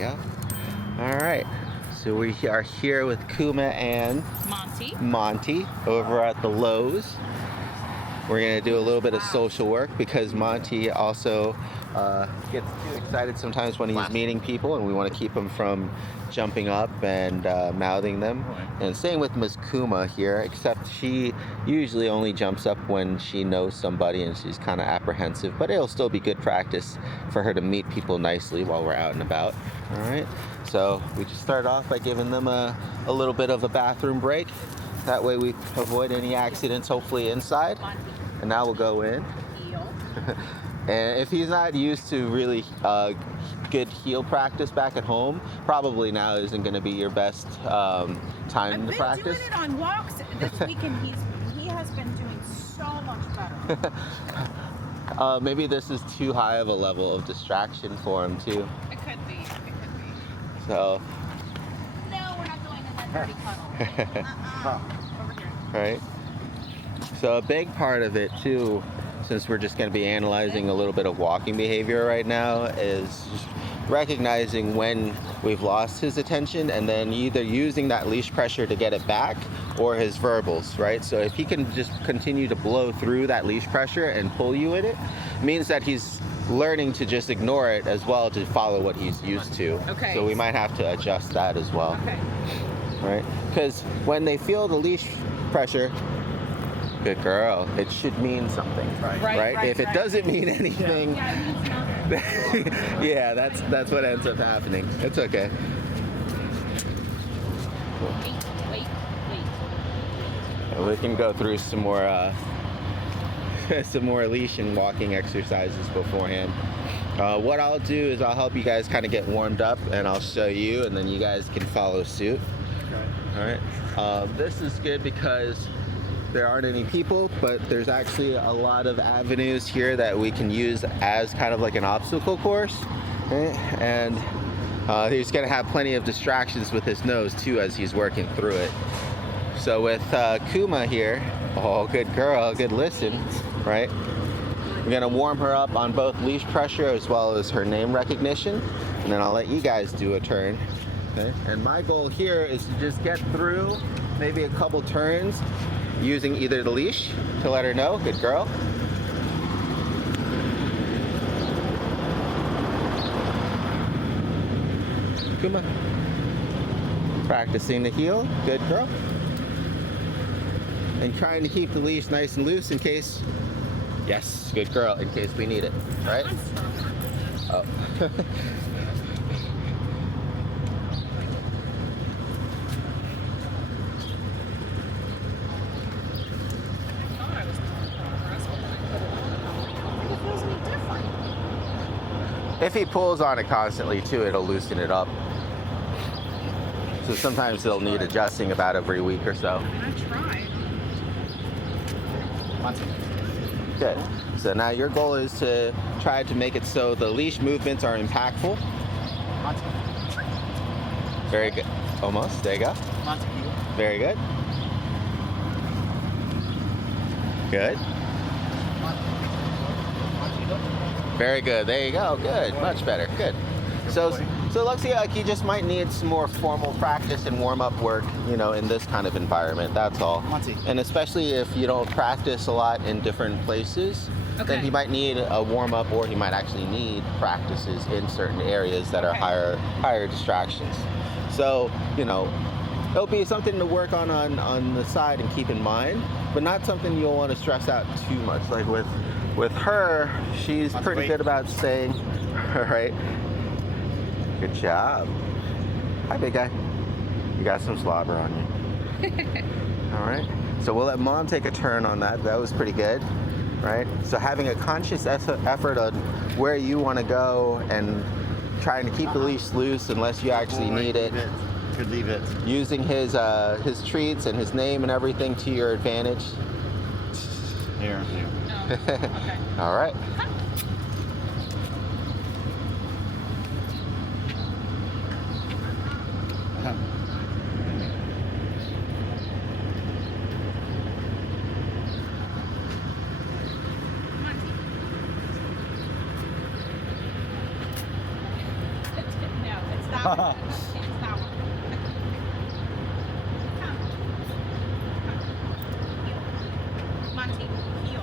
go. All right. So we are here with Kuma and Monty over at the Lowe's. We're going to do a little bit of social work because Monty also gets too excited sometimes when he's meeting people, and we want to keep him from jumping up and mouthing them. And same with Miss Kuma here, except she usually only jumps up when she knows somebody and she's kind of apprehensive, but it'll still be good practice for her to meet people nicely while we're out and about. All right, so we just start off by giving them a little bit of a bathroom break. That way we avoid any accidents, hopefully inside. And now we'll go in. And if he's not used to really good heel practice back at home, probably now isn't going to be your best time to practice. I've been doing it on walks this weekend. He has been doing so much better. Maybe this is too high of a level of distraction for him too. It could be. So. No, we're not going in that dirty puddle. Over here. Right. So a big part of it too, since we're just going to be analyzing a little bit of walking behavior right now, is just recognizing when we've lost his attention and then either using that leash pressure to get it back or his verbals, right? So if he can just continue to blow through that leash pressure and pull you in it, means that he's learning to just ignore it as well to follow what he's used to. Okay. So we might have to adjust that as well. Okay. Right? Because when they feel the leash pressure, good girl, it should mean something, right? If it doesn't mean anything, yeah, that's what ends up happening. It's okay. Wait. We can go through some more some more leash and walking exercises beforehand. What I'll do is I'll help you guys kind of get warmed up, and I'll show you, and then you guys can follow suit. All right. This is good because there aren't any people, but there's actually a lot of avenues here that we can use as kind of like an obstacle course. Okay? And he's going to have plenty of distractions with his nose too as he's working through it. So with Kuma here, oh, good girl, good listen, right? We're going to warm her up on both leash pressure as well as her name recognition, and then I'll let you guys do a turn. Okay? And my goal here is to just get through maybe a couple turns using either the leash to let her know, good girl. Kuma. Practicing the heel, good girl. And trying to keep the leash nice and loose in case, yes, good girl, in case we need it, right? Oh. If he pulls on it constantly too, it'll loosen it up. So sometimes they'll need adjusting about every week or so. I tried. Good. So now your goal is to try to make it so the leash movements are impactful. Very good. Almost. There you go. Very good. Good. Very good. There you go. Good. Much better. Good. So it looks like you just might need some more formal practice and warm-up work, you know, in this kind of environment. That's all. And especially if you don't practice a lot in different places, then he might need a warm-up, or he might actually need practices in certain areas that are higher distractions. So, you know, it'll be something to work on the side and keep in mind, but not something you'll want to stress out too much. Like with her, she's pretty good about staying, all right? Good job. Hi, big guy. You got some slobber on you. All right. So we'll let Mom take a turn on that. That was pretty good, right? So having a conscious effort on where you want to go and trying to keep the leash loose unless you actually need it. Could leave it. Using his treats and his name and everything to your advantage. Here. Oh, okay. All right. That one. It's that one. Come. Monty, heel.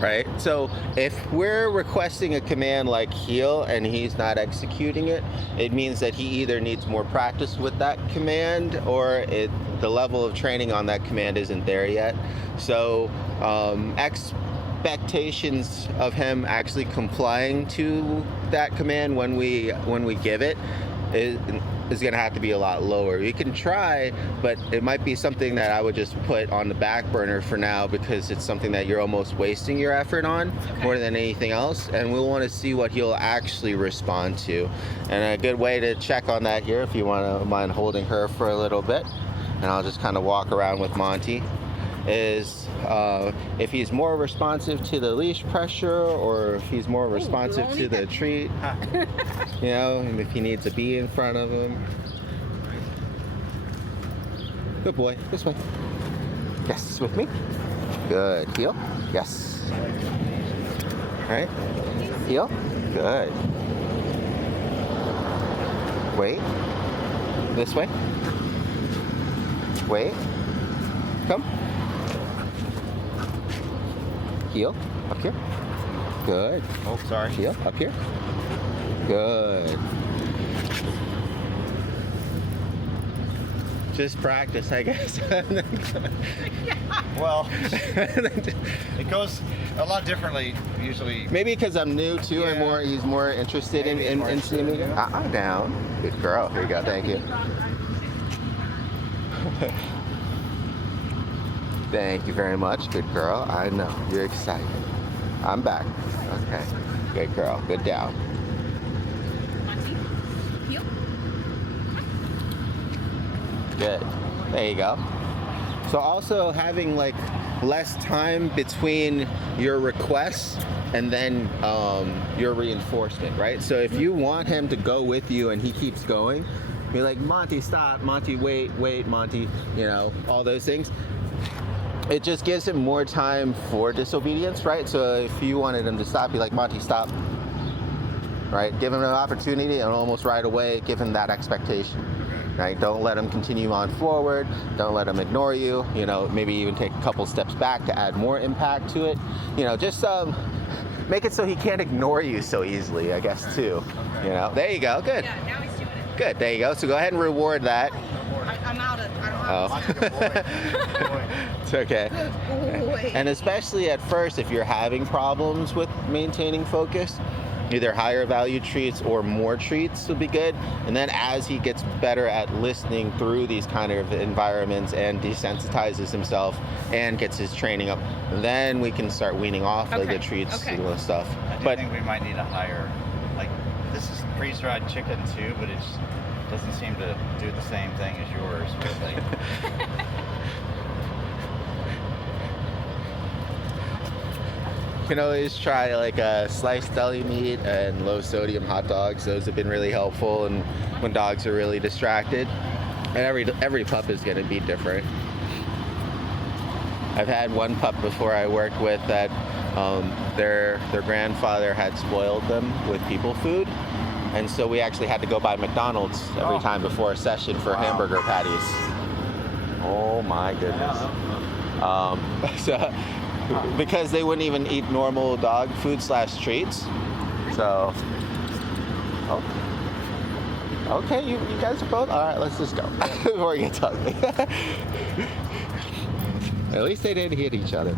Right? So if we're requesting a command like heel and he's not executing it, it means that he either needs more practice with that command or the level of training on that command isn't there yet. So expectations of him actually complying to that command when we give it is going to have to be a lot lower. You can try, but it might be something that I would just put on the back burner for now because it's something that you're almost wasting your effort on more than anything else, and we'll want to see what he'll actually respond to. And a good way to check on that here, if you want to mind holding her for a little bit, and I'll just kind of walk around with Monty, is if he's more responsive to the leash pressure or if he's more responsive to the treat, you know, and if he needs a bee in front of him. Good boy, this way. Yes, with me. Good, heel, yes. All right, heel, good. Wait, this way. Wait, come. Heel, up here. Good. Oh, sorry. Heel, up here. Good. Just practice, I guess. Well, it goes a lot differently usually. Maybe because I'm new too, Yeah. and he's more interested in seeing me. Down. Good girl. Here you go. Thank you. Thank you very much. Good girl. I know. You're excited. I'm back. Okay. Good girl. Good down. Monty, heel. Good. There you go. So also having like less time between your requests and then your reinforcement, right? So if you want him to go with you and he keeps going, you're like, Monty, stop. Monty, wait, Monty, you know, all those things. It just gives him more time for disobedience, right? So if you wanted him to stop, be like, Monty, stop, right? Give him an opportunity and almost right away give him that expectation, right? Don't let him continue on forward. Don't let him ignore you. You know, maybe even take a couple steps back to add more impact to it. You know, just make it so he can't ignore you so easily, I guess, too. You know, there you go. Good. Yeah, now he's doing it. Good. There you go. So go ahead and reward that. I'm out of. I don't have. It's okay. Good boy. And especially at first, if you're having problems with maintaining focus, either higher value treats or more treats would be good. And then as he gets better at listening through these kind of environments and desensitizes himself and gets his training up, then we can start weaning off of the treats and the stuff. I think we might need a higher, like, this is freeze-dried chicken too, but it just doesn't seem to do the same thing as yours. Really. You can always try like a sliced deli meat and low sodium hot dogs. Those have been really helpful and when dogs are really distracted. And every pup is going to be different. I've had one pup before I worked with that their grandfather had spoiled them with people food. And so we actually had to go by McDonald's every time before a session for hamburger patties. Oh my goodness. So because they wouldn't even eat normal dog food / treats. So, okay, you guys are both, all right, let's just go before it gets ugly. At least they didn't hit each other.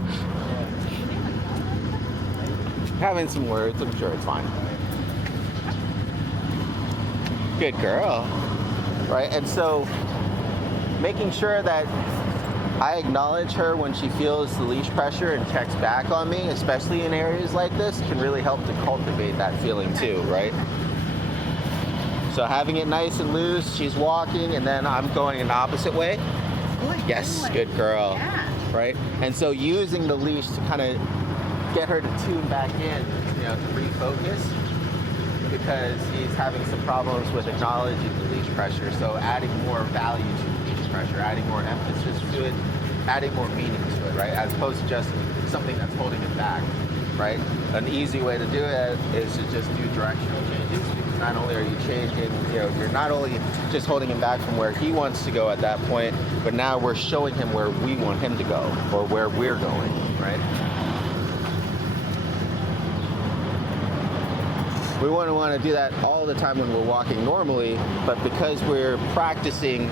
Having some words, I'm sure it's fine. Good girl, right? And so making sure that I acknowledge her when she feels the leash pressure and checks back on me, especially in areas like this, can really help to cultivate that feeling too, right? So having it nice and loose, she's walking, and then I'm going an opposite way. Yes, good girl, right? And so using the leash to kind of get her to tune back in, you know, to refocus, because he's having some problems with acknowledging the leash pressure. So adding more value to the leash pressure, adding more emphasis to it, adding more meaning to it, right? As opposed to just something that's holding it back. right? An easy way to do it is to just do directional changes, because not only are you changing, you're not only just holding him back from where he wants to go at that point, but now we're showing him where we want him to go, or where we're going, right? We wouldn't want to do that all the time when we're walking normally, but because we're practicing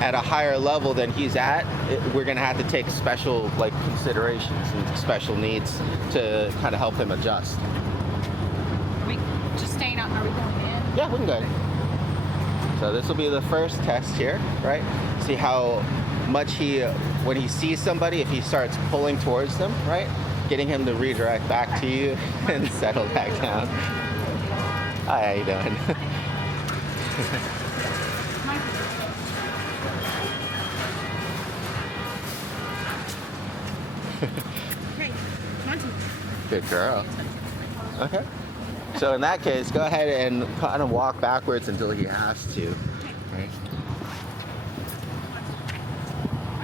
at a higher level than he's at, we're going to have to take special considerations and special needs to kind of help him adjust. Are we just staying out? Are we going in? Yeah, we can go ahead. So this will be the first test here, right? See how much when he sees somebody, if he starts pulling towards them, right? Getting him to redirect back to you and settle back down. Hi, how you doing? Okay, Monty. Good girl. Okay. So in that case, go ahead and kind of walk backwards until he has to. Right?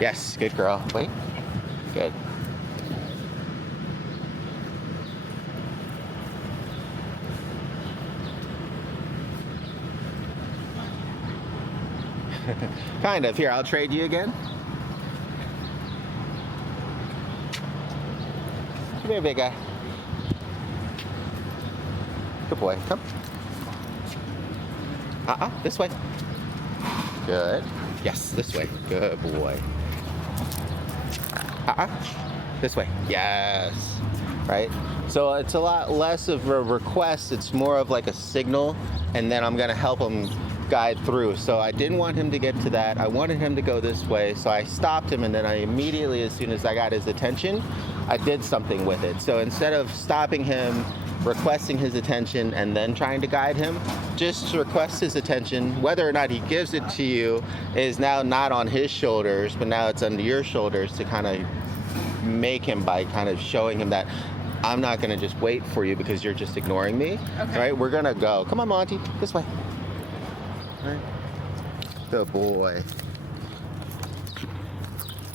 Yes, good girl. Wait. Good. Kind of. Here, I'll trade you again. Come here, big guy. Good boy. Come. This way. Good. Yes, this way. Good boy. This way. Yes. Right? So it's a lot less of a request. It's more of like a signal, and then I'm going to help him guide through. So I didn't want him to get to that. I wanted him to go this way. So I stopped him, and then I immediately, as soon as I got his attention, I did something with it. So instead of stopping him, requesting his attention, and then trying to guide him, just request his attention. Whether or not he gives it to you is now not on his shoulders, but now it's under your shoulders to kind of make him, by kind of showing him that I'm not going to just wait for you because you're just ignoring me. Okay. Right? We're going to go. Come on, Monty. This way. Right. Good boy.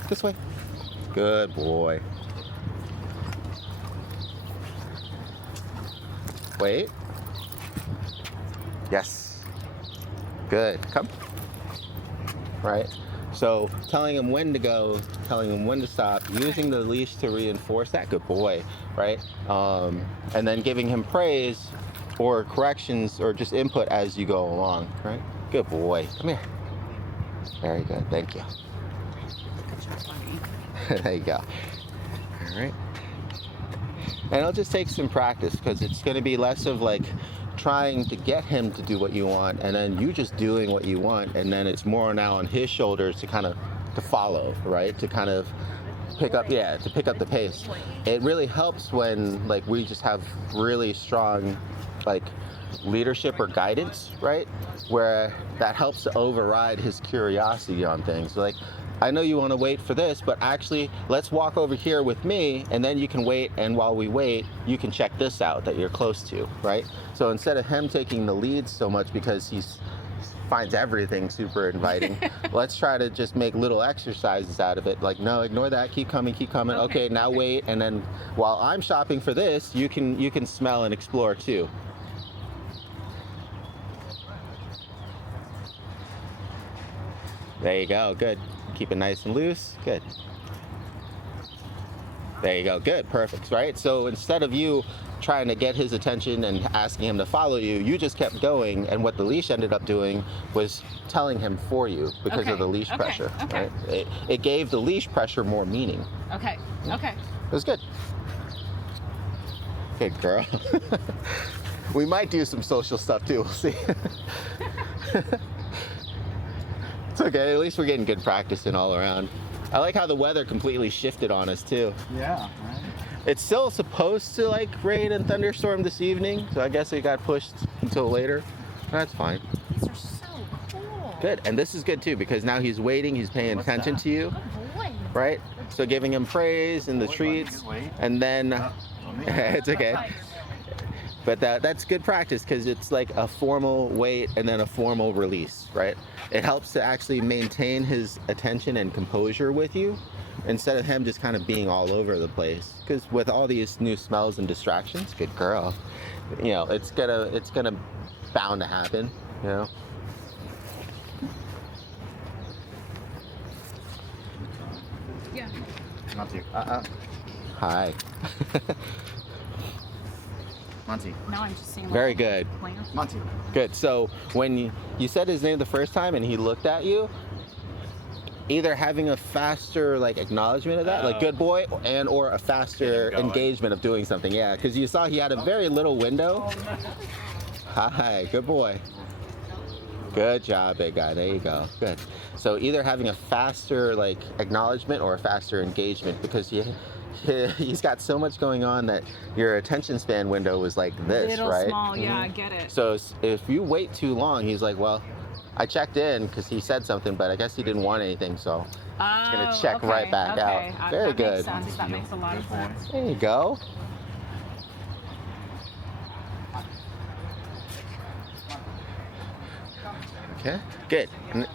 This way. Good boy. Wait. Yes. Good. Come. Right. So telling him when to go, telling him when to stop, using the leash to reinforce that. Good boy. Right. And then giving him praise or corrections or just input as you go along. Right. Good boy. Come here. Very good. Thank you. There you go. All right. And it'll just take some practice, because it's going to be less of like trying to get him to do what you want and then you just doing what you want, and then it's more now on his shoulders to kind of to follow, right? To kind of pick up, to pick up the pace. It really helps when like we just have really strong like leadership or guidance, right? Where that helps to override his curiosity on things. Like, I know you want to wait for this, but actually let's walk over here with me, and then you can wait, and while we wait you can check this out that you're close to, right? So instead of him taking the lead so much because he finds everything super inviting, let's try to just make little exercises out of it, like, no, ignore that, keep coming, okay, now wait, and then while I'm shopping for this, you can smell and explore too. There you go, good. Keep it nice and loose, good. There you go, good, perfect, right? So instead of you trying to get his attention and asking him to follow you, you just kept going, and what the leash ended up doing was telling him for you because of the leash pressure, right? It gave the leash pressure more meaning. Okay. It was good. Good girl. We might do some social stuff too, we'll see. It's okay, at least we're getting good practice in all around. I like how the weather completely shifted on us too. Yeah, right. It's still supposed to like rain and thunderstorm this evening, so I guess it got pushed until later. That's fine. These are so cool. Good, and this is good too, because now he's waiting, he's paying attention to you. Good boy. Right? So giving him praise and the treats, and then it's okay. But that's good practice, because it's like a formal wait and then a formal release, right? It helps to actually maintain his attention and composure with you, instead of him just kind of being all over the place. Because with all these new smells and distractions, good girl, you know, it's gonna bound to happen, you know. Yeah. Monty. Hi. Monty. Now I'm just seeing. Very good. Pointer. Monty. Good. So when you said his name the first time and he looked at you, either having a faster like acknowledgement of that, like good boy, and or a faster engagement of doing something. Yeah, because you saw he had a very little window. Hi, good boy. Good job, big guy. There you go. Good. So either having a faster like acknowledgement or a faster engagement, because he's got so much going on that your attention span window was like this, Little right? small, yeah, I get it. So if you wait too long, he's like, well, I checked in because he said something, but I guess he didn't want anything, so I'm just gonna check right back out. Very that good. Makes sense. That makes a lot of sense. There you go. Okay, good.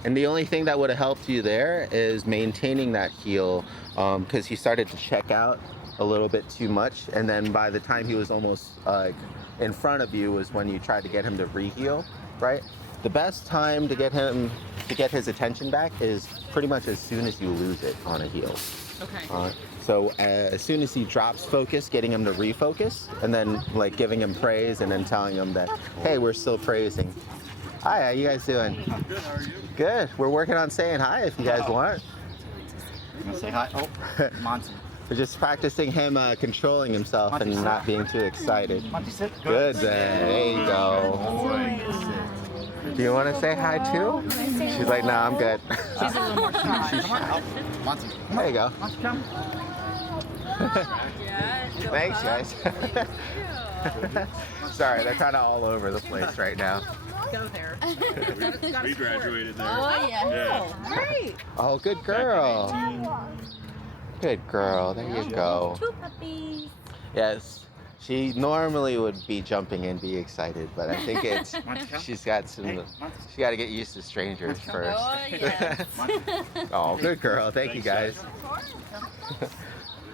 And the only thing that would have helped you there is maintaining that heel, because he started to check out a little bit too much, and then by the time he was almost in front of you was when you tried to get him to re-heel, right? The best time to get him to get his attention back is pretty much as soon as you lose it on a heel. Okay. So as soon as he drops focus, getting him to refocus, and then like giving him praise, and then telling him that, hey, we're still praising. Hi, how you guys doing? Good, how are you? Good. We're working on saying hi if you guys want. You gonna say hi? Oh, Monty. We're just practicing him controlling himself and not being too excited. Monty, sit. Good, there you go. Boy, Do you want to say hi too? She's like, nah, I'm good. She's a little more shy. sit. Come on. Oh, Monty. Come There on. you go. Monty, come. Thanks, guys. Sorry, they're kind of all over the place right now. Go there. We graduated there. Oh, yeah. Great. Oh, good girl. Good girl. There you go. Two puppies. Yes. She normally would be jumping and be excited, but I think it's she's got some. Hey, Monty. She got to get used to strangers first. Oh, yeah. Monty. Oh, good girl. Thank you, guys.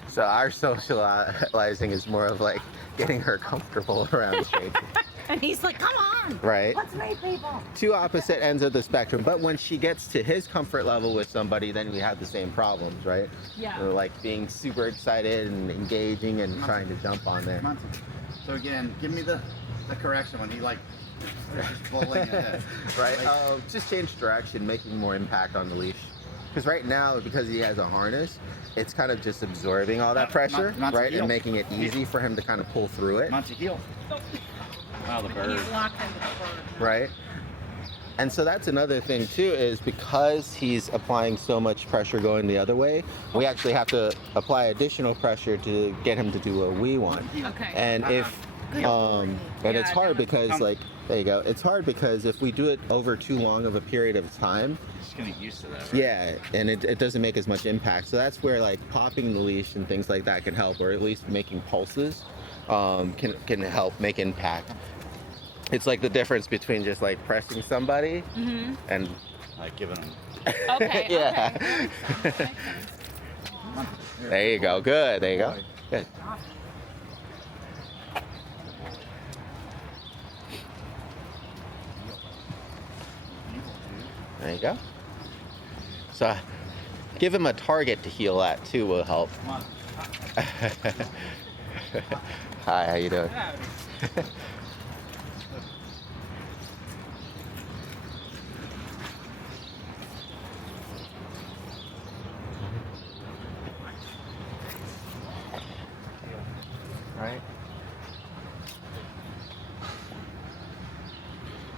So our socializing is more of like getting her comfortable around strangers. And he's like, come on. Right. Let's meet people. Two opposite ends of the spectrum, but when she gets to his comfort level with somebody, then we have the same problems, right? Yeah. We're like being super excited and engaging and trying to jump on there. Monty. So again, give me the correction when he like just bowling ahead. Right. Like, Just change direction, making more impact on the leash. Because right now, because he has a harness, it's kind of just absorbing all that pressure, Monty, right, heel. and making it easy for him to kind of pull through it, Monty, heel. Oh, the bird. He's locked into the bird. right? And so that's another thing too, is because he's applying so much pressure going the other way, we actually have to apply additional pressure to get him to do what we want. Okay. And if and it's hard because like, there you go, it's hard because if we do it over too long of a period of time, Just getting used to that. Right? yeah, and it doesn't make as much impact. So that's where like popping the leash and things like that can help, or at least making pulses can help make impact. It's like the difference between just like pressing somebody and Like giving him. Okay. yeah. Okay. There you go. Good. There you go. Good. There you go. So give him a target to heel at too will help. Come on. Hi, how you doing? Right.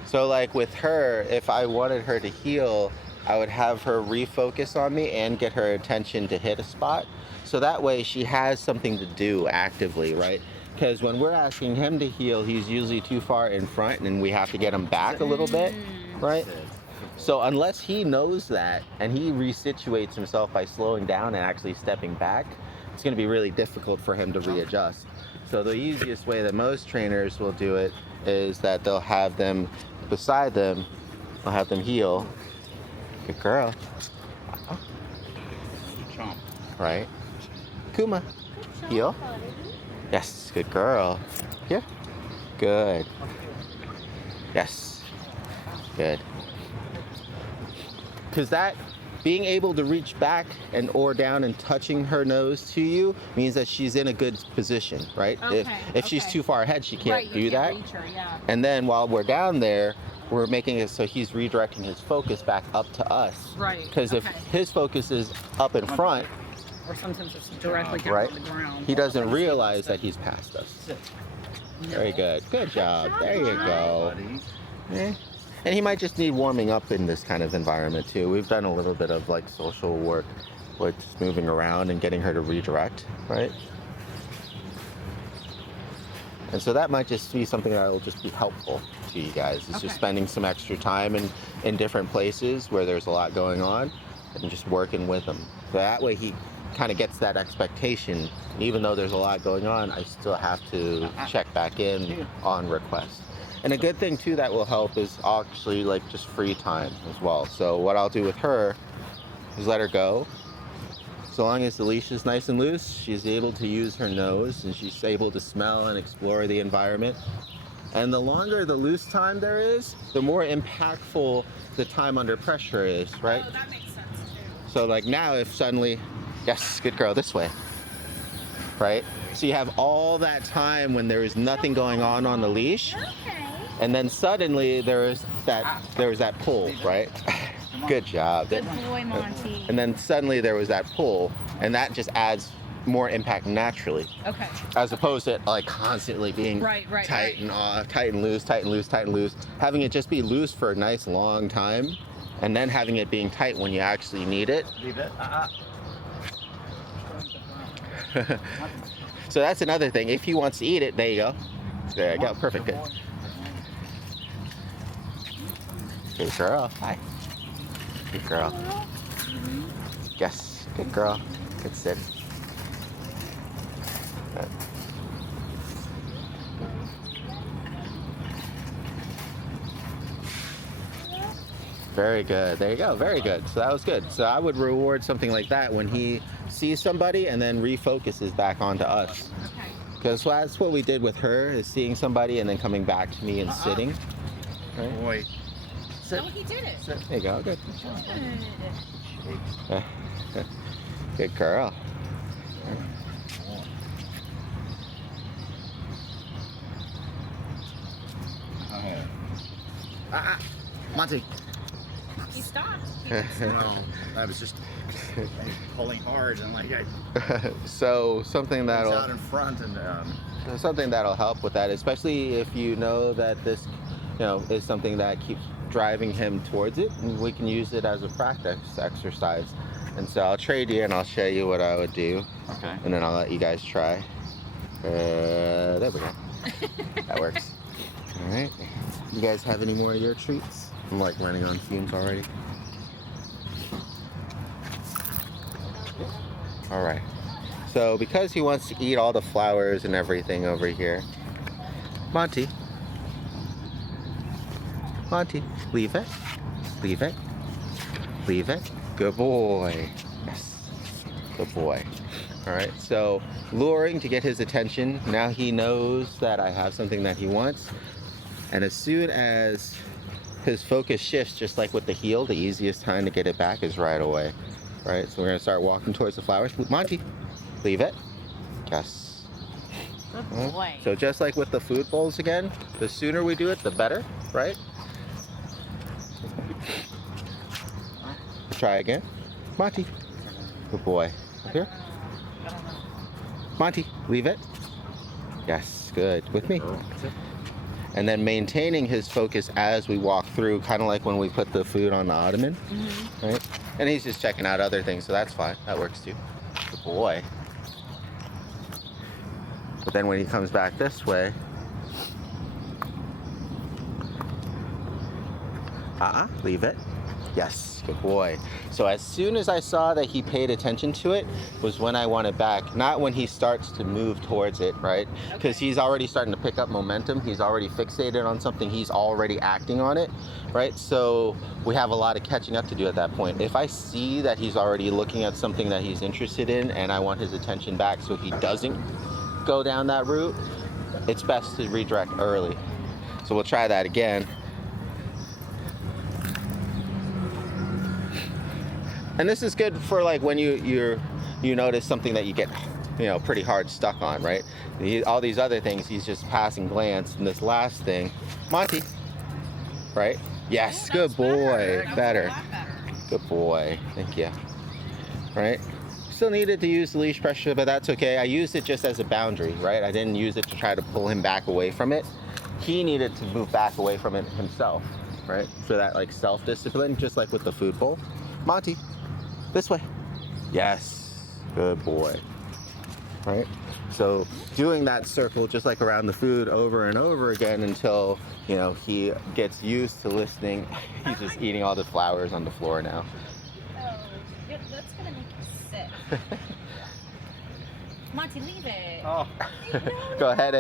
So like with her, if I wanted her to heel, I would have her refocus on me and get her attention to hit a spot. So that way she has something to do actively, right? Because when we're asking him to heel, he's usually too far in front and we have to get him back a little bit, right? So unless he knows that and he resituates himself by slowing down and actually stepping back, it's going to be really difficult for him to readjust. So the easiest way that most trainers will do it is that they'll have them beside them, they'll have them heel. Good girl. Chomp. right? Kuma, heel. Yes, good girl. Here. Good. Yes. Good. Because that being able to reach back and or down and touching her nose to you means that she's in a good position, right? If she's too far ahead, she can't Right, do you that. can't reach her, yeah. And then while we're down there, we're making it so he's redirecting his focus back up to us. Right, Because if his focus is up in front, Or sometimes it's directly down right, on the ground. he doesn't realize that he's past us. Very good. Good job. There you go. Eh. And he might just need warming up in this kind of environment too. We've done a little bit of like social work with just moving around and getting her to redirect, right? And so that might just be something that will just be helpful to you guys. It's just spending some extra time in different places where there's a lot going on and just working with him. So that way he kind of gets that expectation. Even though there's a lot going on, I still have to check back in on request. And a good thing too that will help is actually like just free time as well. So what I'll do with her is let her go. So long as the leash is nice and loose, she's able to use her nose and she's able to smell and explore the environment. And the longer the loose time there is, the more impactful the time under pressure is, right? Oh, that makes sense too. So like now if suddenly, yes, good girl, this way, right? So you have all that time when there is nothing going on the leash. Okay. And then suddenly there was that pull, right? Good job. Good boy, Monty. And then suddenly there was that pull, and that just adds more impact naturally, Okay. as opposed to like constantly being Right, tight and off, tight and loose, tight and loose, tight and loose. Having it just be loose for a nice long time, and then having it being tight when you actually need it. Leave it. So that's another thing. If he wants to eat it, there you go. There you go. Perfect. Good. Good girl. Hi. Good girl. Yes. Good girl. Good sit. Good. Very good. There you go. Very good. So that was good. So I would reward something like that when he sees somebody and then refocuses back onto us. Okay. Because that's what we did with her, is seeing somebody and then coming back to me and sitting. Right? Boy. Oh, he did it. There you go. Good. Good. Good girl. Monty. He stopped. No, I was just pulling hard and like So something I was that'll out in front and something that'll help with that, especially if you know that this, is something that keeps driving him towards it, and we can use it as a practice exercise. And so I'll trade you and I'll show you what I would do, okay. and then I'll let you guys try. There we go. That works. All right. You guys have any more of your treats? I'm like running on fumes already. All right. So because he wants to eat all the flowers and everything over here, Monty, leave it. Leave it. Leave it. Good boy. Yes. Good boy. All right. So luring to get his attention. Now he knows that I have something that he wants. And as soon as his focus shifts, just like with the heel, the easiest time to get it back is right away. Right? So we're going to start walking towards the flowers. Monty, leave it. Yes. Good boy. So just like with the food bowls again, the sooner we do it, the better, right? Try again. Monty. Good boy. Up here. Monty, leave it. Yes, good. With me. And then maintaining his focus as we walk through, kind of like when we put the food on the ottoman, right? And he's just checking out other things, so that's fine. That works too. Good boy. But then when he comes back this way, leave it. Yes, good boy. So as soon as I saw that he paid attention to it was when I want it back, not when he starts to move towards it, right? Because he's already starting to pick up momentum. He's already fixated on something. He's already acting on it, right? So we have a lot of catching up to do at that point. If I see that he's already looking at something that he's interested in and I want his attention back so he doesn't go down that route, it's best to redirect early. So we'll try that again. And this is good for like when you notice something that you get, pretty hard stuck on, right? All these other things, he's just passing glance. And this last thing, Monty, right? Yes, Oh, good that's boy, That's better. a lot better. Good boy, thank you. Right? Still needed to use the leash pressure, but that's okay. I used it just as a boundary, right? I didn't use it to try to pull him back away from it. He needed to move back away from it himself, right? For that like self-discipline, just like with the food bowl. Monty, this way. Yes, good boy. Right? So doing that circle just like around the food over and over again until, he gets used to listening. He's just eating all the flowers on the floor now. Oh, that's gonna make you sick. Monty, leave it. Oh. Go ahead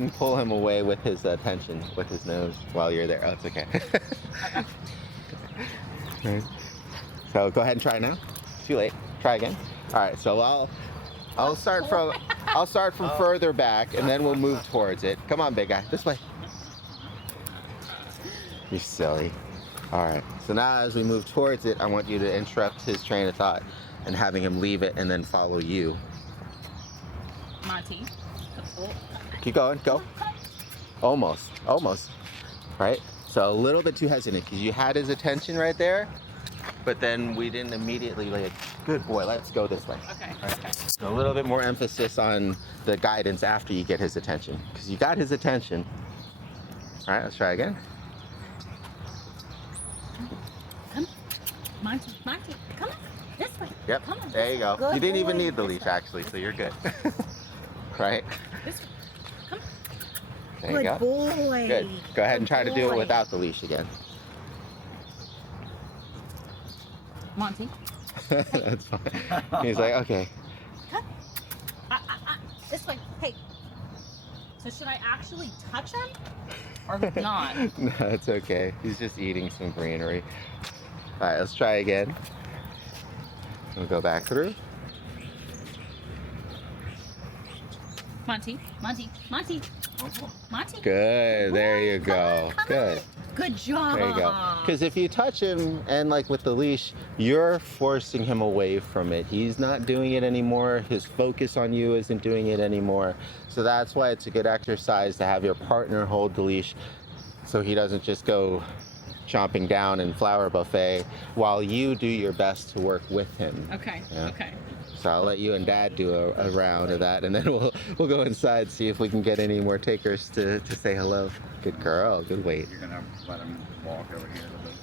and pull him away with his attention, with his nose while you're there. Oh, it's okay. Right. So go ahead and try now. Too late. Try again. All right. So I'll start from further back, and then we'll move towards it. Come on, big guy. This way. You're silly. All right. So now as we move towards it, I want you to interrupt his train of thought and having him leave it and then follow you. Monty. Oh. Keep going. Go. Almost. Right? So a little bit too hesitant because you had his attention right there, but then we didn't immediately like, good boy, let's go this way. Okay. So a little bit more emphasis on the guidance after you get his attention because you got his attention. All right, let's try again. Come, Monty, come on, this way. Yep, Come on, there you go. Good You didn't even boy. need the This leash way. actually, so you're good. Right? This way. Come. There you Good go. boy. Good. Go ahead and try to do it boy. without the leash again. Monty. That's fine. He's like, okay. This way. Hey. So should I actually touch him or not? No, it's okay. He's just eating some greenery. All right, let's try again. We'll go back through. Monty. Good. There you go. Come on. Good. Good job. There you go. Because if you touch him and like with the leash, you're forcing him away from it. He's not doing it anymore. His focus on you isn't doing it anymore. So that's why it's a good exercise to have your partner hold the leash so he doesn't just go chomping down in flower buffet while you do your best to work with him. Okay. Yeah. Okay. So I'll let you and Dad do a round of that, and then we'll go inside, see if we can get any more takers to say hello. Good girl, good weight. You're gonna let him walk over here a little bit.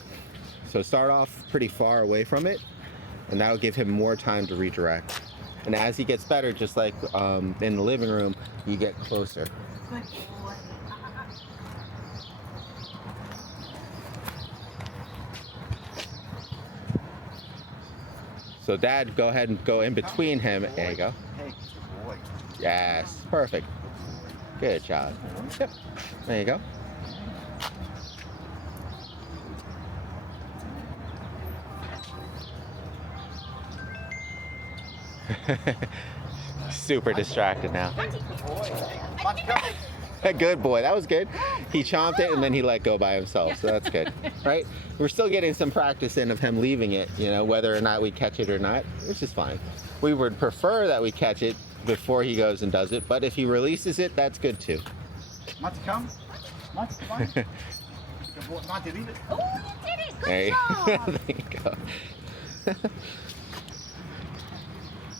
So start off pretty far away from it, and that'll give him more time to redirect. And as he gets better, just like in the living room, you get closer. Good boy. So Dad, go ahead and go in between him. There you go. Hey, good boy. Yes, perfect. Good job. Yep. There you go. Super distracted now. Monty, come. Good boy. That was good. He chomped it and then he let go by himself. So that's good. Right? We're still getting some practice in of him leaving it, whether or not we catch it or not, which is fine. We would prefer that we catch it before he goes and does it, but if he releases it, that's good too. Monty, come. Monty, come on. Good boy. Monty, leave it. Oh, you did it. There Good you, job. there you go.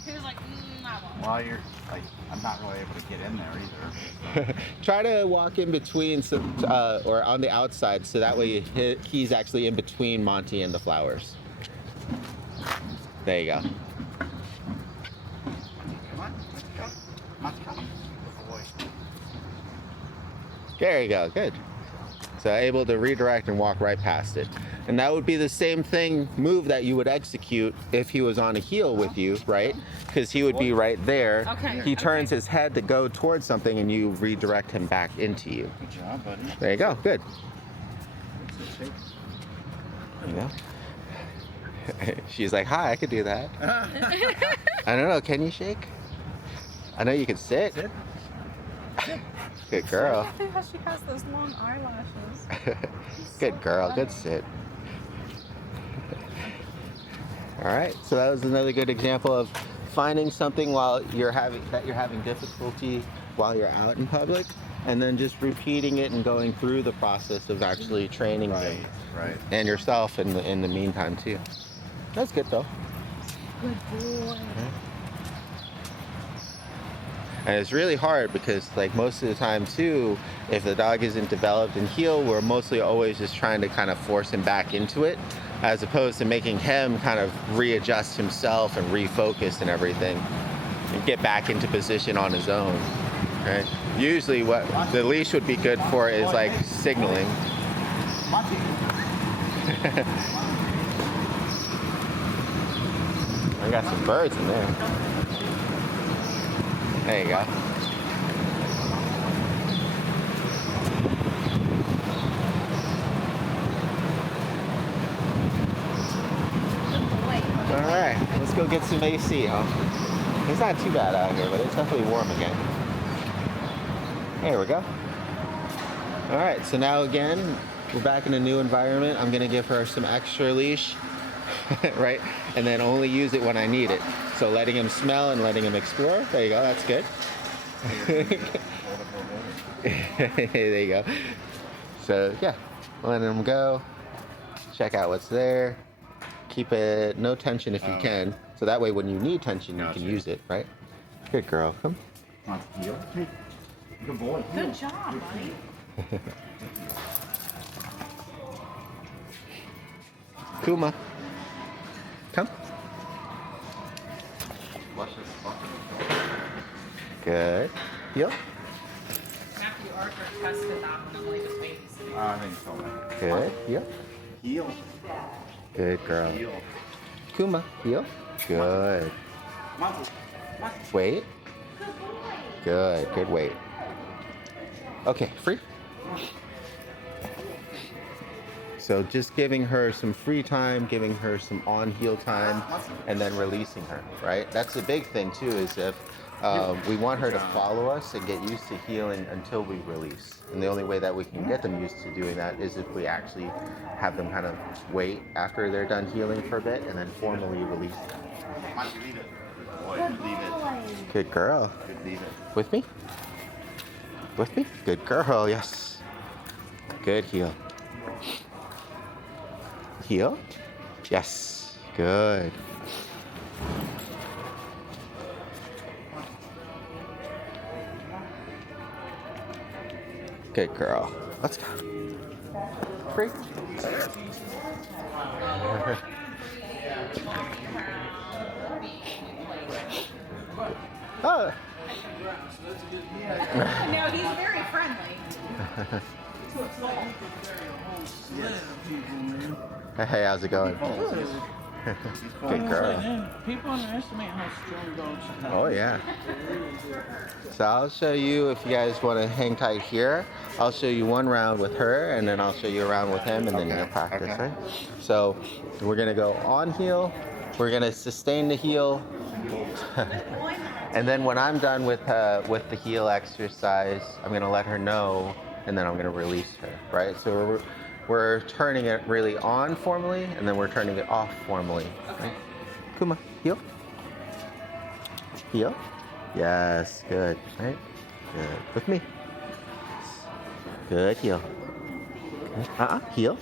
He was like, I won't. Well, you're like, I'm not really able to get in there either. Try to walk in between or on the outside so that way he's actually in between Monty and the flowers. There you go. Come on, Monty, come. Monty, come. Good boy. There you go. Good. So able to redirect and walk right past it. And that would be the same move that you would execute if he was on a heel with you, right? Because he would be right there. Okay, He turns okay. his head to go towards something and you redirect him back into you. Good job, buddy. There you go, good. Shake. You know? She's like, hi, I could do that. I don't know, can you shake? I know you can sit. Sit. Good girl. Look at how she has those long eyelashes. Good girl, good sit. All right, so that was another good example of finding something while you're having difficulty while you're out in public, and then just repeating it and going through the process of actually training him Right. and yourself in the meantime too. That's good though. Good boy. And it's really hard because like most of the time too, if the dog isn't developed in heel, we're mostly always just trying to kind of force him back into it, as opposed to making him kind of readjust himself and refocus and everything and get back into position on his own. Right? Usually what the leash would be good for is like signaling. I got some birds in there. There you go. All right, let's go get some AC, huh? It's not too bad out here, but it's definitely warm again. There we go. All right, so now again, we're back in a new environment. I'm gonna give her some extra leash, right? And then only use it when I need it. So letting him smell and letting him explore. There you go, that's good. There you go. So yeah, letting him go. Check out what's there. Keep it no tension if you can. So that way when you need tension, you can use it, right? Good girl, come. Want to heel? Hey, good boy. Good job, buddy. Kuma, come. Good. Heel. Matthew Arthur tested that one, only just babysitting. I think so. Good. Heel. Heel. Good girl. Heel. Kuma, heel. Good. Wait. Good. Good weight. Okay, free. So just giving her some free time, giving her some on heel time, and then releasing her, right? That's the big thing too, is if we want her to follow us and get used to heeling until we release. And the only way that we can get them used to doing that is if we actually have them kind of wait after they're done healing for a bit and then formally release them. Leave it. Boy, leave it. Good girl. Good, leave it. With me? With me? Good girl, yes. Good heel. Heel? Yes. Good. Good girl. Let's go. Free. Oh. No, he's very friendly. Hey, how's it going? Good girl. People underestimate how strong dogs are. Oh yeah. So I'll show you, if you guys want to hang tight here, I'll show you one round with her and then I'll show you a round with him and then you're gonna practice, right? So we're gonna go on heel, we're gonna sustain the heel, and then when I'm done with the heel exercise, I'm gonna let her know and then I'm gonna release her, right? So we're turning it really on formally and then we're turning it off formally. Right? Kuma, heel. Heel. Yes, good, right? Good. With me. Good, heel. Good. Heel.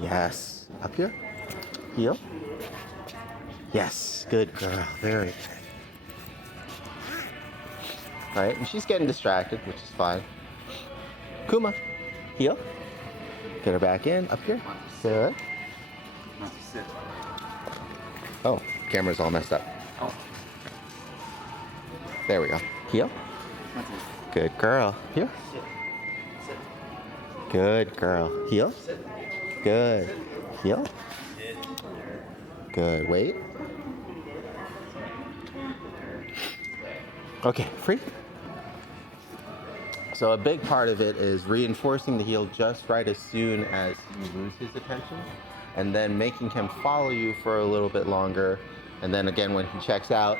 Yes. Up here. Heel. Yes, good girl. Very good. All right, and she's getting distracted, which is fine. Kuma, heel. Get her back in, up here. Good. Sit. Oh, camera's all messed up. Oh. There we go. Heel. Good girl. Here. Good girl. Heel. Good. Heel. Good. Wait. Okay, free. So a big part of it is reinforcing the heel just right as soon as you lose his attention, and then making him follow you for a little bit longer. And then again, when he checks out,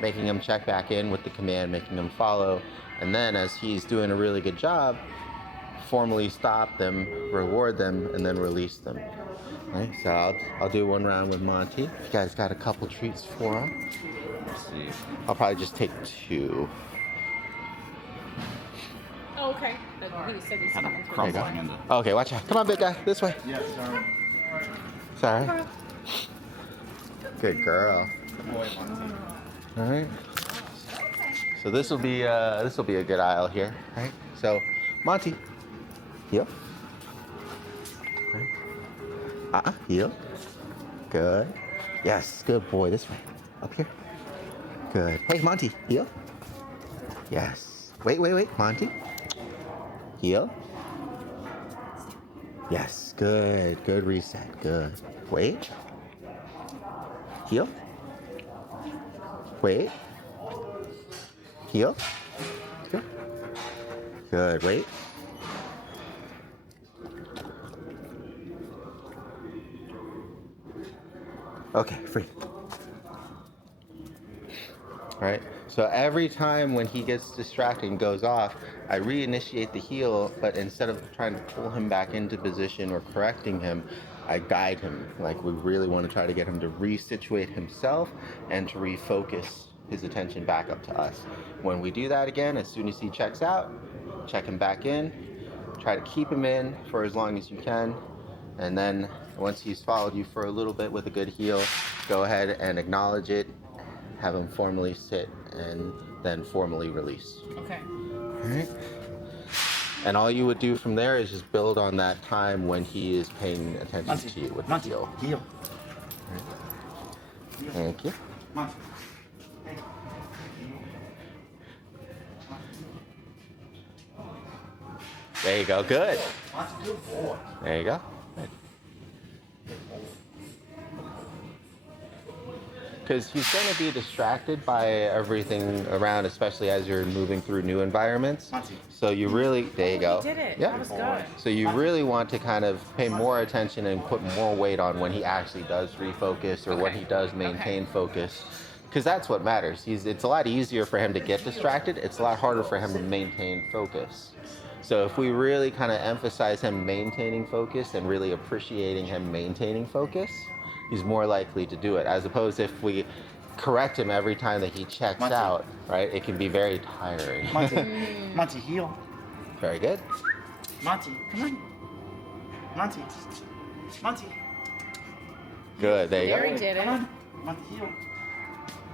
making him check back in with the command, making him follow. And then as he's doing a really good job, formally stop them, reward them, and then release them. Right, so I'll do one round with Monty. You guys got a couple treats for him. Let's see. I'll probably just take 2. Oh, okay. But he said he's coming through. There you go. Okay, watch out. Come on, big guy. This way. Yeah, Sorry. Good girl. Good boy, Monty. All right. So this will be a good aisle here, right? So, Monty, heel. Right. Heel. Good. Yes, good boy. This way. Up here. Good. Hey, Monty, heel. Yes. Wait, Monty. Heel. Yes, good. Good reset. Good. Wait. Heel. Wait. Heel. Good. Good. Wait. Okay, free. All right. So every time when he gets distracted and goes off, I reinitiate the heel, but instead of trying to pull him back into position or correcting him, I guide him. Like, we really want to try to get him to resituate himself and to refocus his attention back up to us. When we do that again, as soon as he checks out, check him back in, try to keep him in for as long as you can, and then once he's followed you for a little bit with a good heel, go ahead and acknowledge it, have him formally sit, and then formally release. Okay. All right. And all you would do from there is just build on that time when he is paying attention Monty, to you with Monty, the heel. heel. Thank you. Monty. Hey. There you go. Good. Monty, good boy. There you go. Good. Because he's going to be distracted by everything around, especially as you're moving through new environments. So you really, there you go. He did it. Yeah. That was good. So you really want to kind of pay more attention and put more weight on when he actually does refocus or when he does maintain focus. Because that's what matters. It's a lot easier for him to get distracted. It's a lot harder for him to maintain focus. So if we really kind of emphasize him maintaining focus and really appreciating him maintaining focus, he's more likely to do it. As opposed to if we correct him every time that he checks Monty. out, right? It can be very tiring. Monty, Monty, heel. Very good. Monty, come on. Monty, Monty. Good. There you There he go. did Come it. on. Monty, heel.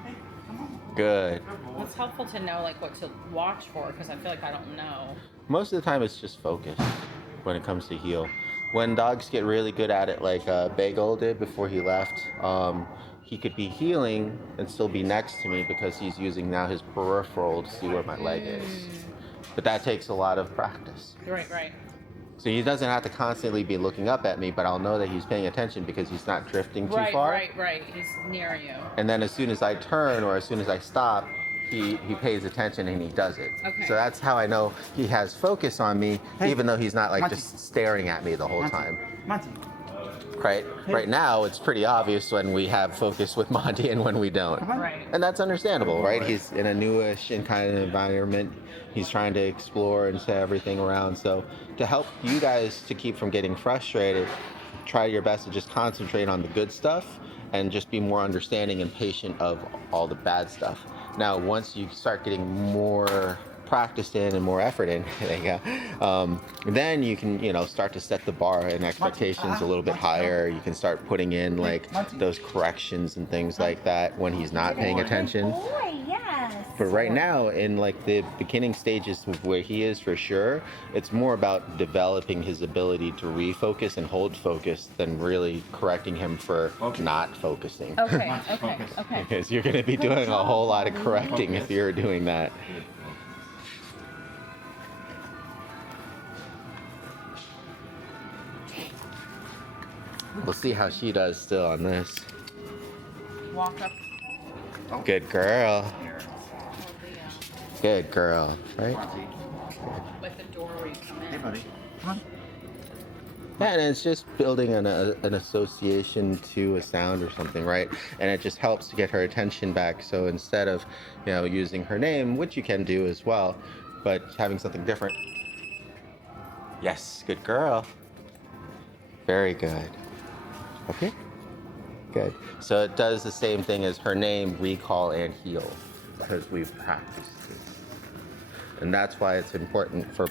Hey, come on. Good. It's helpful to know like what to watch for because I feel like I don't know. Most of the time, it's just focus when it comes to heel. When dogs get really good at it, like Bagel did before he left, he could be healing and still be next to me because he's using now his peripheral to see where my leg is. But that takes a lot of practice. Right. So he doesn't have to constantly be looking up at me, but I'll know that he's paying attention because he's not drifting too far. Right. He's near you. And then as soon as I turn or as soon as I stop, he pays attention and he does it. Okay. So that's how I know he has focus on me, Hey, even though he's not like Monty. just staring at me the whole Monty, time. Monty. Right? Right now, it's pretty obvious when we have focus with Monty and when we don't. Come on. Right. And that's understandable, right? He's in a newish and kind of environment. He's trying to explore and set everything around. So to help you guys to keep from getting frustrated, try your best to just concentrate on the good stuff and just be more understanding and patient of all the bad stuff. Now, once you start getting more practice in and more effort in, there you go, then you can, start to set the bar and expectations a little bit higher. You can start putting in like those corrections and things like that when he's not paying attention. Boy, yes. But right now, in like the beginning stages of where he is for sure, it's more about developing his ability to refocus and hold focus than really correcting him for not focusing. Okay. Because you're going to be doing a whole lot of correcting if you're doing that. We'll see how she does still on this. Walk up. Good girl. Here. Good girl, right? Monty. Like the door where you come in. Hey, buddy. Come on. Yeah, and it's just building an association to a sound or something, right? And it just helps to get her attention back. So instead of, using her name, which you can do as well, but having something different. Yes, good girl. Very good. Okay, good. So it does the same thing as her name, recall and heal, because we've practiced it. And that's why it's important for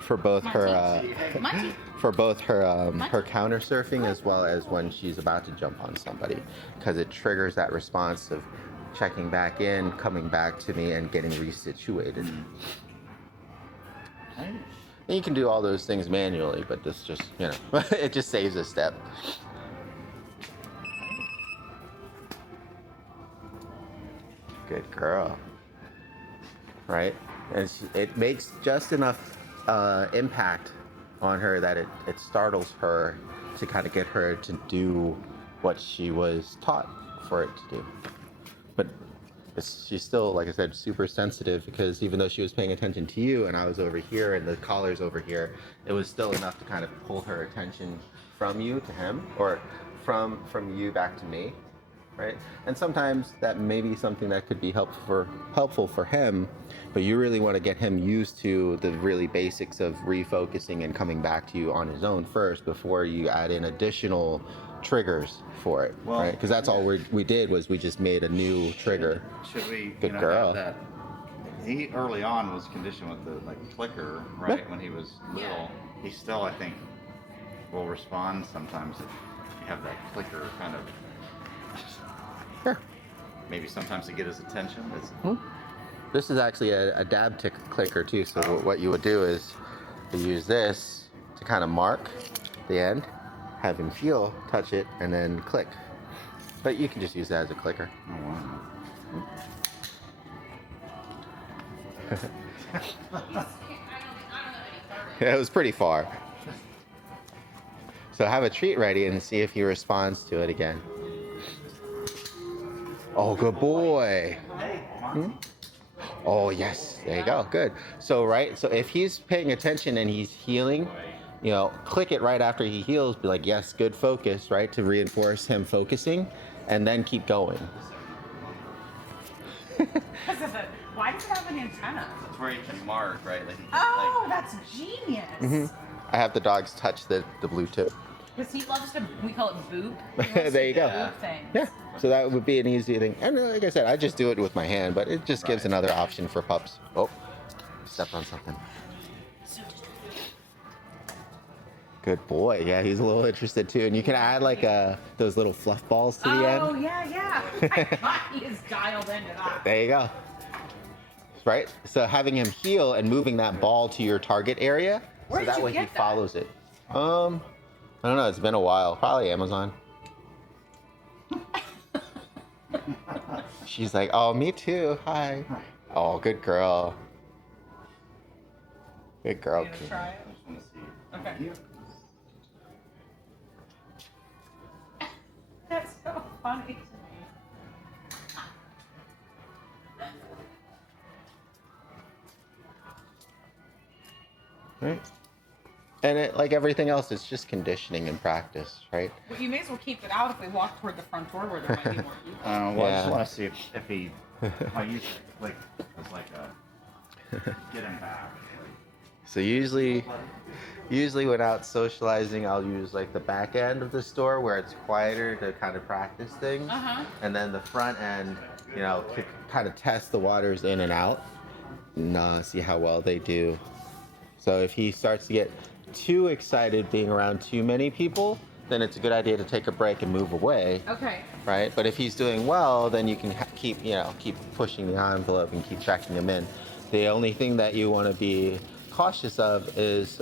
for both her Monty. for both her her counter surfing as well as when she's about to jump on somebody, because it triggers that response of checking back in, coming back to me, and getting resituated. And you can do all those things manually, but this just it just saves a step. Good girl. Right? And it makes just enough impact on her that it startles her to kind of get her to do what she was taught for it to do. But she's still, like I said, super sensitive, because even though she was paying attention to you and I was over here and the collar's over here, it was still enough to kind of pull her attention from you to him, or from you back to me. Right? And sometimes that may be something that could be helpful for him, but you really want to get him used to the really basics of refocusing and coming back to you on his own first before you add in additional triggers for it. Well, right? Because that's all we did was we just made a new trigger. Should we Good have girl. that? He early on was conditioned with the clicker, right? Yeah. When he was little. He still, I think, will respond sometimes if you have that clicker kind of. Sure. Maybe sometimes to get his attention. This is actually a dab tick clicker too. So what you would do is you use this to kind of mark the end, have him feel, touch it, and then click. But you can just use that as a clicker. Oh wow. Yeah, it was pretty far. So have a treat ready and see if he responds to it again. Oh, good boy. Oh, yes. There you go. Good. So if he's paying attention and he's healing, click it right after he heals. Be like, yes, good focus, right? To reinforce him focusing, and then keep going. Why does it have an antenna? That's where you can mark, right? Oh, that's genius. Mm-hmm. I have the dogs touch the blue tip. Because he loves to, we call it boop. He loves There to you go. boop things. Yeah. So that would be an easy thing. And like I said, I just do it with my hand, but it just gives another option for pups. Oh, stepped on something. Good boy. Yeah, he's a little interested too. And you can add those little fluff balls to the end. Oh, yeah. My God, he is dialed into that. There you go. Right? So having him heal and moving that ball to your target area, Where so did that you way he get that? follows it. I don't know. It's been a while. Probably Amazon. She's like, oh, me too. Hi. Oh, good girl. Good girl. You gonna try it? I just want to see. Okay. That's so funny to me. Right? And it, like everything else, it's just conditioning and practice, right? Well, you may as well keep it out if we walk toward the front door where there might be more people. I Yeah. just want to see if he. I use it like as like a get him back. So usually when out socializing, I'll use like the back end of the store where it's quieter to kind of practice things. Uh-huh. And then the front end, to kind of test the waters in and out and see how well they do. So if he starts to get too excited being around too many people, then it's a good idea to take a break and move away. Okay. Right? But if he's doing well, then you can keep pushing the envelope and keep checking him in. The only thing that you want to be cautious of is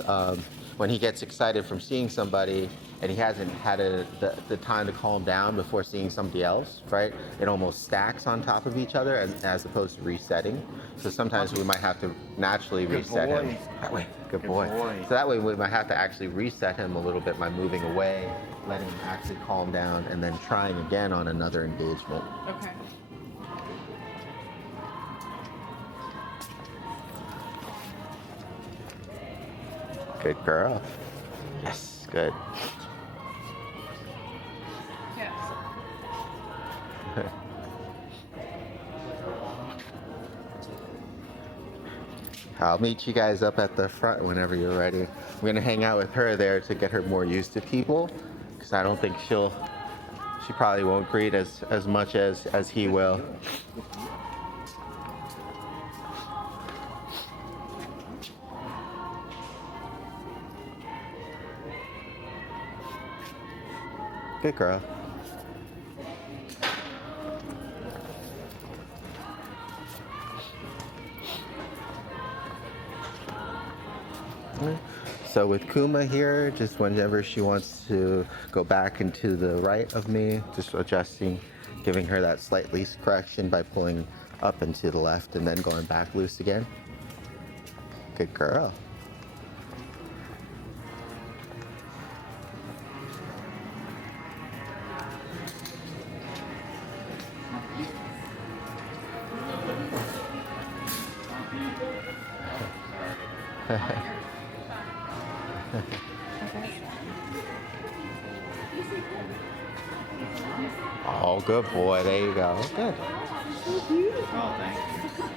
when he gets excited from seeing somebody and he hasn't had the time to calm down before seeing somebody else, right? It almost stacks on top of each other as opposed to resetting. So sometimes we might have to naturally reset him. That way, good boy. So that way we might have to actually reset him a little bit by moving away, letting him actually calm down, and then trying again on another engagement. Okay. Good girl. Yes, good. Yes. I'll meet you guys up at the front whenever you're ready. I'm gonna hang out with her there to get her more used to people, because I don't think she probably won't greet as much as he will. Good girl. So with Kuma here, just whenever she wants to go back into the right of me, just adjusting, giving her that slight least correction by pulling up and to the left and then going back loose again. Good girl. Oh, good boy. There you go. Good. Oh, thank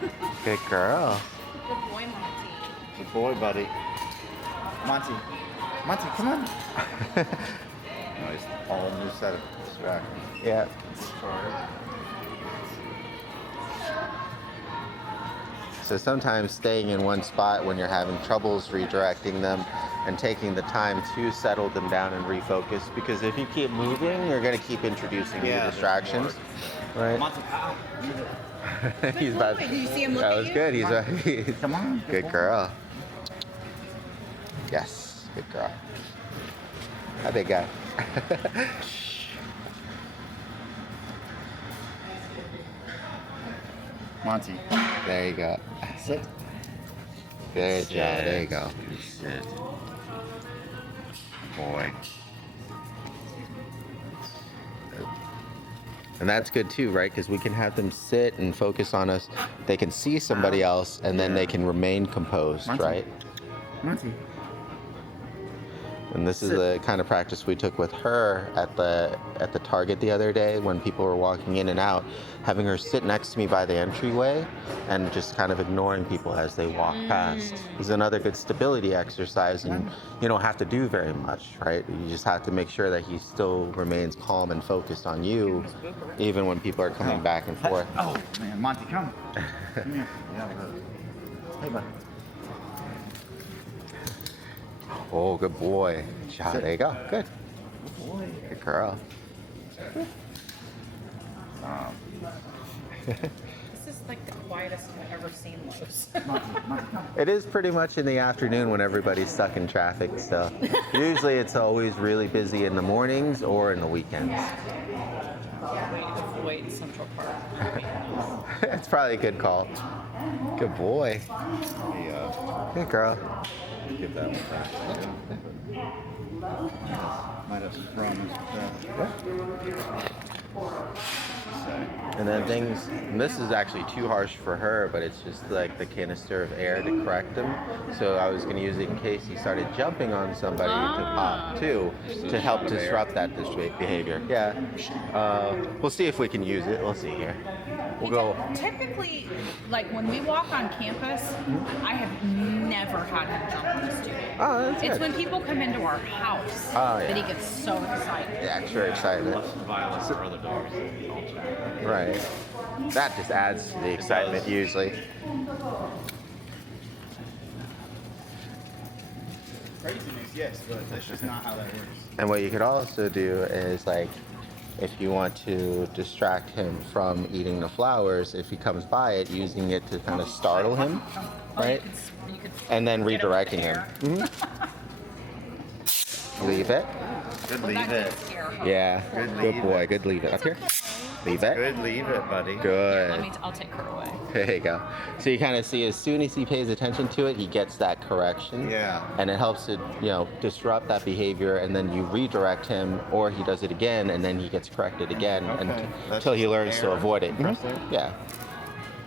you. Good girl. Good boy, Monty. Good boy, buddy. Monty. Monty, come on. Nice. All new set of distractions. Yeah. So sometimes staying in one spot when you're having troubles redirecting them and taking the time to settle them down and refocus, because if you keep moving, you're going to keep introducing new distractions. Right? Monty, ow. He's about. Did you see him look That at was you? good. He's right. Come on. Good girl. Yes, good girl. Hi, big guy. Monty. There you go. Sit. Good job. There you go. Sit. Boy. And that's good too, right? Because we can have them sit and focus on us. They can see somebody else, and then they can remain composed, Monty. right? Monty. And this is the kind of practice we took with her at the Target the other day when people were walking in and out, having her sit next to me by the entryway and just kind of ignoring people as they walk past. It's another good stability exercise, and you don't have to do very much, right? You just have to make sure that he still remains calm and focused on you, even when people are coming back and forth. Oh, man. Monty, come. Come here. Yeah, hey, bud. Oh, good boy. Good job. There you go. Good. Good boy. Good girl. This is like the quietest I've ever seen Lowe's. Monty, Monty, come. It is pretty much in the afternoon when everybody's stuck in traffic still. Usually it's always really busy in the mornings or in the weekends. Way to go for wait in Central Park. It's probably a good call. Good boy. Good girl. Give that one back. Might have sprung his And then things, and this is actually too harsh for her, but it's just like the canister of air to correct him. So I was going to use it in case he started jumping on somebody to pop too, to help disrupt that behavior. Yeah. We'll see if we can use it. We'll see here. We'll go. Typically, like when we walk on campus, I have never had him jump on a student. Oh, that's It's good. when people come into our house Oh, yeah. that he gets so excited. Yeah, extra excited. Violence for other dogs. Right. That just adds to the excitement usually. Craziness, yes, but that's just not how that works. And what you could also do is like if you want to distract him from eating the flowers, if he comes by it, using it to kind of startle him, right? You could And then redirecting him. Leave it. Good leave it. Yeah. Good Good leave boy. it. Good leave it. Up here. Leave it. Good leave it, buddy. Good. I'll take her away. There you go. So you kind of see as soon as he pays attention to it, he gets that correction. Yeah. And it helps to, disrupt that behavior, and then you redirect him, or he does it again, and then he gets corrected again Okay. That's until he learns to air. avoid it. Press it. Yeah.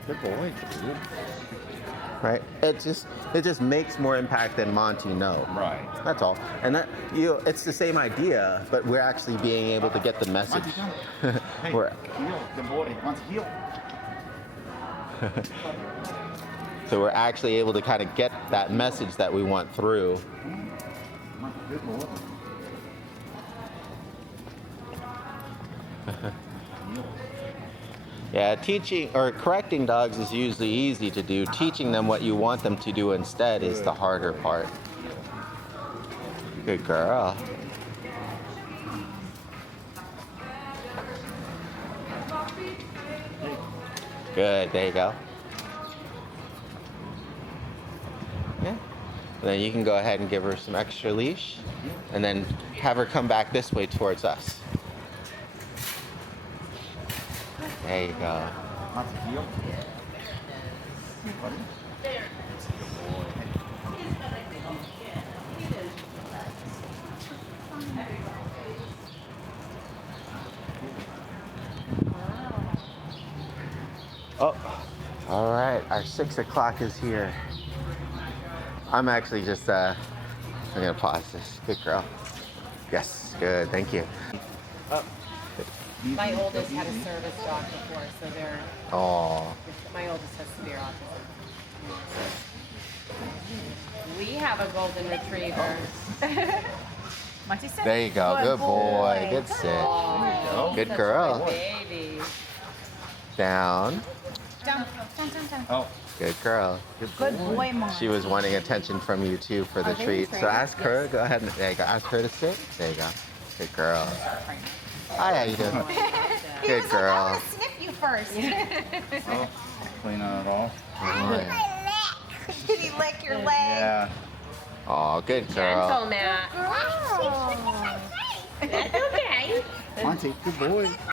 Good boy, dude. Right. It just makes more impact than Monty knows. Right. That's all. And that it's the same idea, but we're actually being able to get the message. Monty, come. Hey, We're- heel. Good boy. Monty, heel. So we're actually able to kind of get that message that we want through. Monty, good boy. Heel. Yeah, teaching or correcting dogs is usually easy to do. Teaching them what you want them to do instead is the harder part. Good girl. Good, there you go. Yeah. And then you can go ahead and give her some extra leash and then have her come back this way towards us. There you go. Monty, heel. Buddy. Oh, all right. Our 6 o'clock is here. I'm actually just, I'm gonna pause this. Good girl. Yes, good. Thank you. My oldest had a service dog before, so they're. Oh, My oldest has severe autism. We have a golden retriever. Monty, sit. there you go. Good boy. Good sit. Good Such a girl. good baby. Down. Down, down, down, down. Oh, Good girl. Good boy, Mom. She was wanting attention from you too for the Are they treat. So trained? ask her. Go ahead. There you go. Ask her to sit. There you go. Good girl. Hi, how you doing? He Good was girl. like, I'm gonna sniff you first. oh. Clean it off. Did he lick your leg? Yeah. Oh, good girl. Gentle, Matt. Oh. That's okay. Monty, good boy.